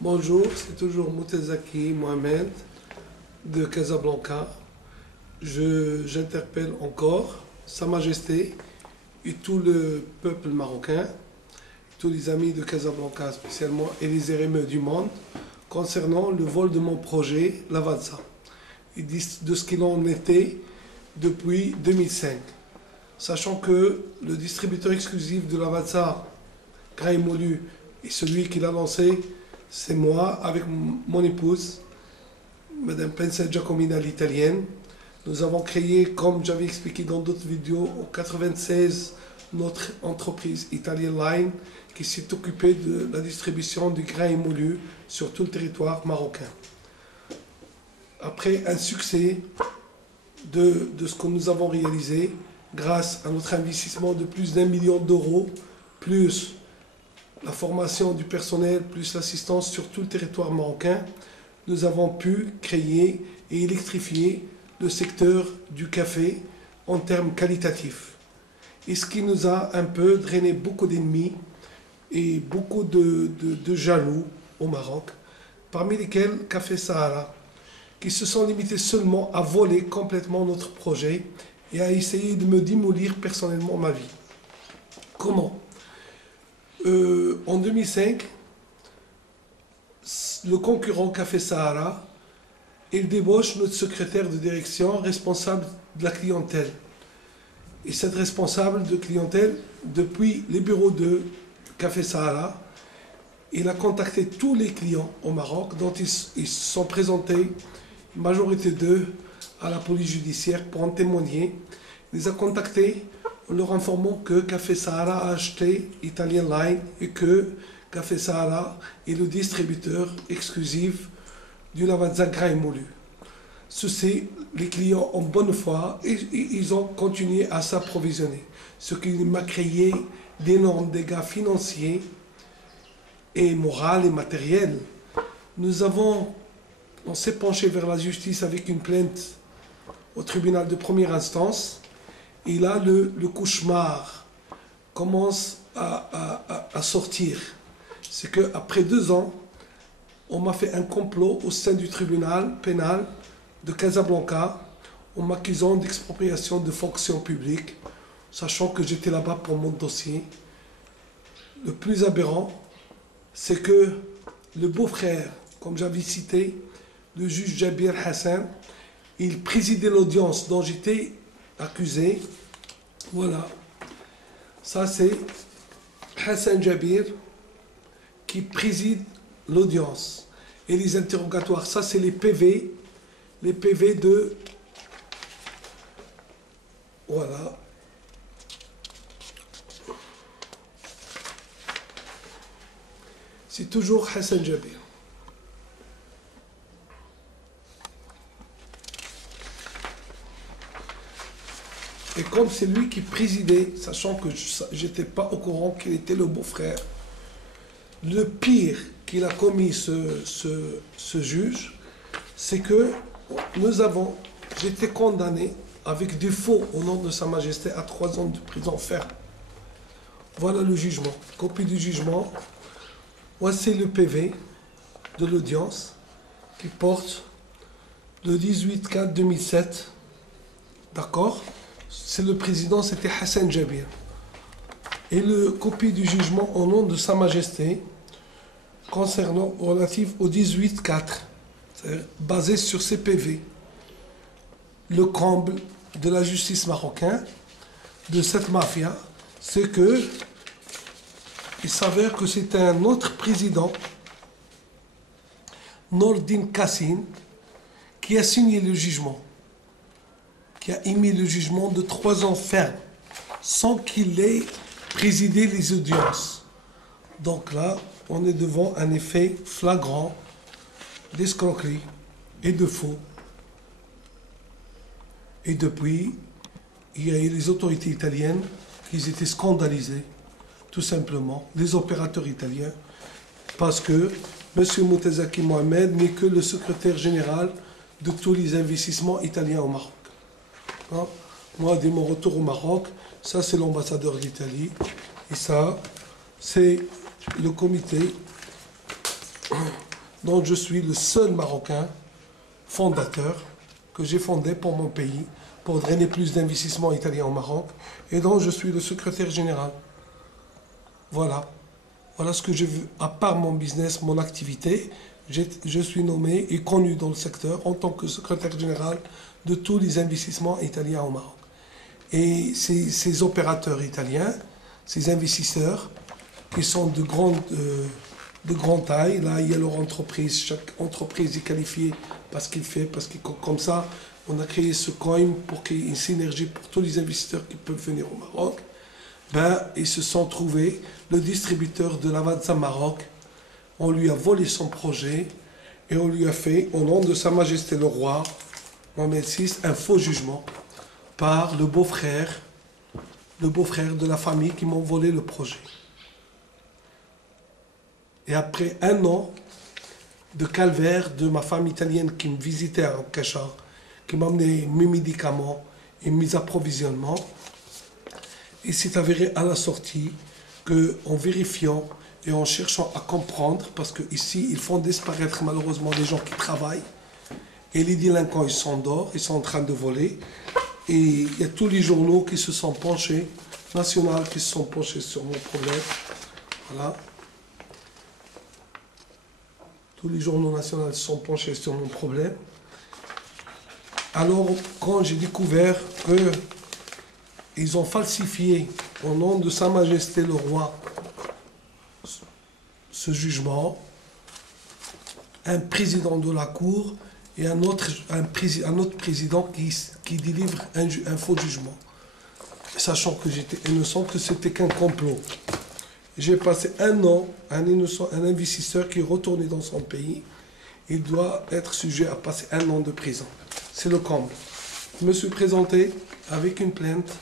Bonjour, c'est toujours Moutezaki Mohamed de Casablanca. J'interpelle encore Sa Majesté et tout le peuple marocain, tous les amis de Casablanca spécialement et les RME du monde concernant le vol de mon projet Lavazza et de ce qu'il en était depuis 2005. Sachant que le distributeur exclusif de Lavazza, Grain Molu, et celui qui l'a lancé, c'est moi, avec mon épouse, Madame Pensa Giacomina, l'italienne. Nous avons créé, comme j'avais expliqué dans d'autres vidéos, en 1996, notre entreprise Italian Line qui s'est occupée de la distribution du grain émolu sur tout le territoire marocain. Après un succès de ce que nous avons réalisé, grâce à notre investissement de plus d'1 million d'euros, plus la formation du personnel, plus l'assistance sur tout le territoire marocain, nous avons pu créer et électrifier le secteur du café en termes qualitatifs. Et ce qui nous a un peu drainé beaucoup d'ennemis et beaucoup de jaloux au Maroc, parmi lesquels Café Sahara, qui se sont limités seulement à voler complètement notre projet et à essayer de me démolir personnellement ma vie. Comment ? En 2005, le concurrent Café Sahara, il débauche notre secrétaire de direction responsable de la clientèle. Et cette responsable de clientèle, depuis les bureaux de Café Sahara, il a contacté tous les clients au Maroc dont ils se sont présentés, une majorité d'eux, à la police judiciaire pour en témoigner. Il les a contactés en leur informant que Café Sahara a acheté Italian Line et que Café Sahara est le distributeur exclusif du Lavazza Grain Molu. Ceci, les clients en bonne foi, et ils ont continué à s'approvisionner, ce qui m'a créé d'énormes dégâts financiers et moraux et matériels. On s'est penché vers la justice avec une plainte au tribunal de première instance. Et là, le cauchemar commence à sortir. C'est qu'après 2 ans, on m'a fait un complot au sein du tribunal pénal de Casablanca en m'accusant d'expropriation de fonctions publiques, sachant que j'étais là-bas pour mon dossier. Le plus aberrant, c'est que le beau-frère, comme j'avais cité, le juge Jabir Hassan, il présidait l'audience dont j'étais accusé. Voilà. Ça, c'est Hassan Jabir qui préside l'audience. Et les interrogatoires, ça, c'est les PV de... Voilà. C'est toujours Hassan Jabir. Et comme c'est lui qui présidait, sachant que je n'étais pas au courant qu'il était le beau-frère, le pire qu'il a commis ce juge, c'est que j'étais condamné avec des faux au nom de Sa Majesté à 3 ans de prison ferme. Voilà le jugement. Copie du jugement. Voici le PV de l'audience qui porte le 18/4/2007. D'accord ? C'est le président, c'était Hassan Jabir. Et le copie du jugement au nom de Sa Majesté concernant relatif au 18/4, c'est-à-dire basé sur ces PV. Le comble de la justice marocaine, de cette mafia, c'est que il s'avère que c'est un autre président, Nordin Kassim, qui a signé le jugement, qui a émis le jugement de 3 ans ferme, sans qu'il ait présidé les audiences. Donc là, on est devant un effet flagrant d'escroquerie et de faux. Et depuis, il y a eu les autorités italiennes qui étaient scandalisées, tout simplement, les opérateurs italiens, parce que M. Moutezaki Mohamed n'est que le secrétaire général de tous les investissements italiens au Maroc. Hein? Moi, dès mon retour au Maroc, ça c'est l'ambassadeur d'Italie, et ça c'est le comité dont je suis le seul Marocain fondateur, que j'ai fondé pour mon pays, pour drainer plus d'investissements italiens au Maroc, et dont je suis le secrétaire général. Voilà. Voilà ce que je veux. À part mon business, mon activité, je suis nommé et connu dans le secteur en tant que secrétaire général de tous les investissements italiens au Maroc. Et ces opérateurs italiens, ces investisseurs, qui sont de grande taille, là il y a leur entreprise, chaque entreprise est qualifiée parce qu'il fait, comme ça, on a créé ce coin pour qu'il y ait une synergie pour tous les investisseurs qui peuvent venir au Maroc. Ben, ils se sont trouvés, le distributeur de l'Avanza Maroc, on lui a volé son projet et on lui a fait, au nom de Sa Majesté le Roi, Mohamed VI, un faux jugement par le beau-frère de la famille qui m'ont volé le projet. Et après un an de calvaire de ma femme italienne qui me visitait à Abkachar, qui m'amenait mes médicaments et mes approvisionnements, il s'est avéré à la sortie qu'en vérifiant et en cherchant à comprendre, parce qu'ici, ils font disparaître malheureusement les gens qui travaillent, et les délinquants, ils sont dehors, ils sont en train de voler, et il y a tous les journaux qui se sont penchés, nationaux qui se sont penchés sur mon problème. Voilà. Tous les journaux nationaux se sont penchés sur mon problème. Alors, quand j'ai découvert qu'ils ont falsifié, au nom de Sa Majesté le Roi, ce jugement, un président de la Cour et un autre président qui délivre un faux jugement, sachant que j'étais innocent, que c'était qu'un complot. J'ai passé un an, un investisseur qui est retourné dans son pays, il doit être sujet à passer un an de prison. C'est le comble. Je me suis présenté avec une plainte,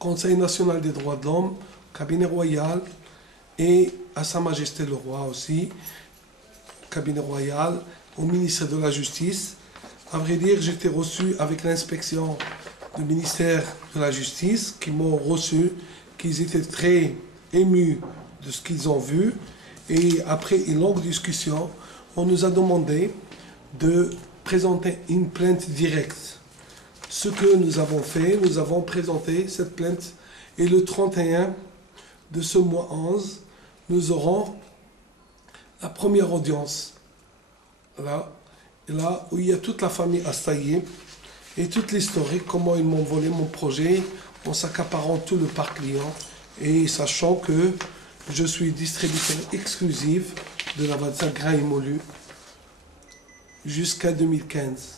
Conseil national des droits de l'homme, cabinet royal, et à Sa Majesté le Roi aussi, cabinet royal, au ministère de la Justice. À vrai dire, j'étais reçu avec l'inspection du ministère de la Justice, qui m'ont reçu, qu'ils étaient très émus de ce qu'ils ont vu. Et après une longue discussion, on nous a demandé de présenter une plainte directe. Ce que nous avons fait, nous avons présenté cette plainte, et le 31 de ce mois 11, nous aurons la première audience. Là où il y a toute la famille Astaïeb et toute l'historique, comment ils m'ont volé mon projet en s'accaparant tout le parc Lyon et sachant que je suis distributeur exclusif de l'Avanza Grain et Molu jusqu'à 2015.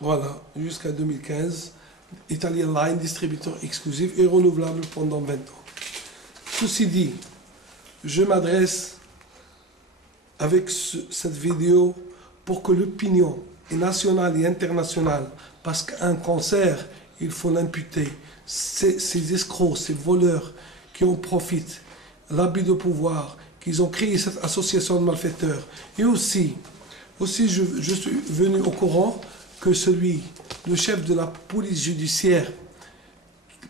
Voilà, jusqu'à 2015. Italian Line, distributeur exclusif et renouvelable pendant 20 ans. Ceci dit, je m'adresse avec cette vidéo pour que l'opinion nationale et internationale, parce qu'un cancer, il faut l'imputer, ces escrocs, ces voleurs qui en profitent, l'abus de pouvoir, qu'ils ont créé cette association de malfaiteurs. Et aussi je suis venu au courant que le chef de la police judiciaire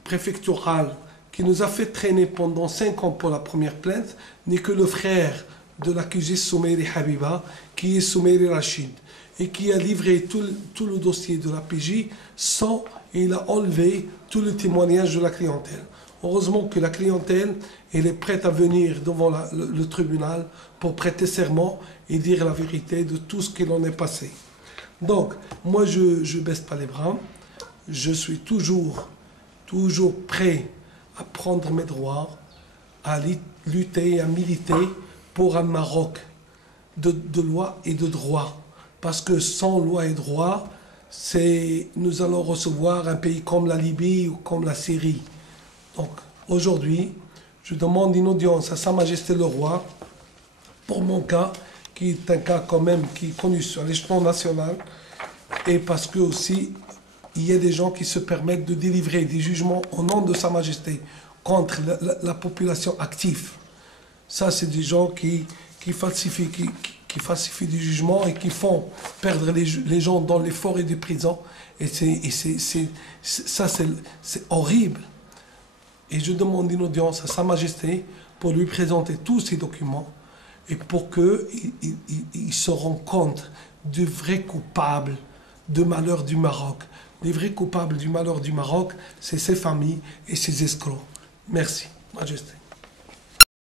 préfectorale, qui nous a fait traîner pendant 5 ans pour la première plainte, n'est que le frère de l'accusé Soumeiri Habiba, qui est Soumeiri Rachid, et qui a livré tout le dossier de la PJ et il a enlevé tout le témoignage de la clientèle. Heureusement que la clientèle, elle est prête à venir devant le tribunal pour prêter serment et dire la vérité de tout ce qu'il en est passé. Donc, moi, je ne baisse pas les bras. Je suis toujours prêt à prendre mes droits, à lutter, à militer pour un Maroc de loi et de droit. Parce que sans loi et droit, nous allons recevoir un pays comme la Libye ou comme la Syrie. Donc, aujourd'hui, je demande une audience à Sa Majesté le Roi, pour mon cas, qui est un cas quand même qui est connu sur l'échelon national, et parce que aussi, il y a des gens qui se permettent de délivrer des jugements au nom de Sa Majesté contre la population active. Ça, c'est des gens qui falsifient des jugements et qui font perdre les gens dans les forêts des prisons. Et ça, c'est horrible. Et je demande une audience à Sa Majesté pour lui présenter tous ces documents et pour qu'il se rende compte du vrai coupable du malheur du Maroc. Les vrais coupables du malheur du Maroc, c'est ces familles et ces escrocs. Merci, Majesté.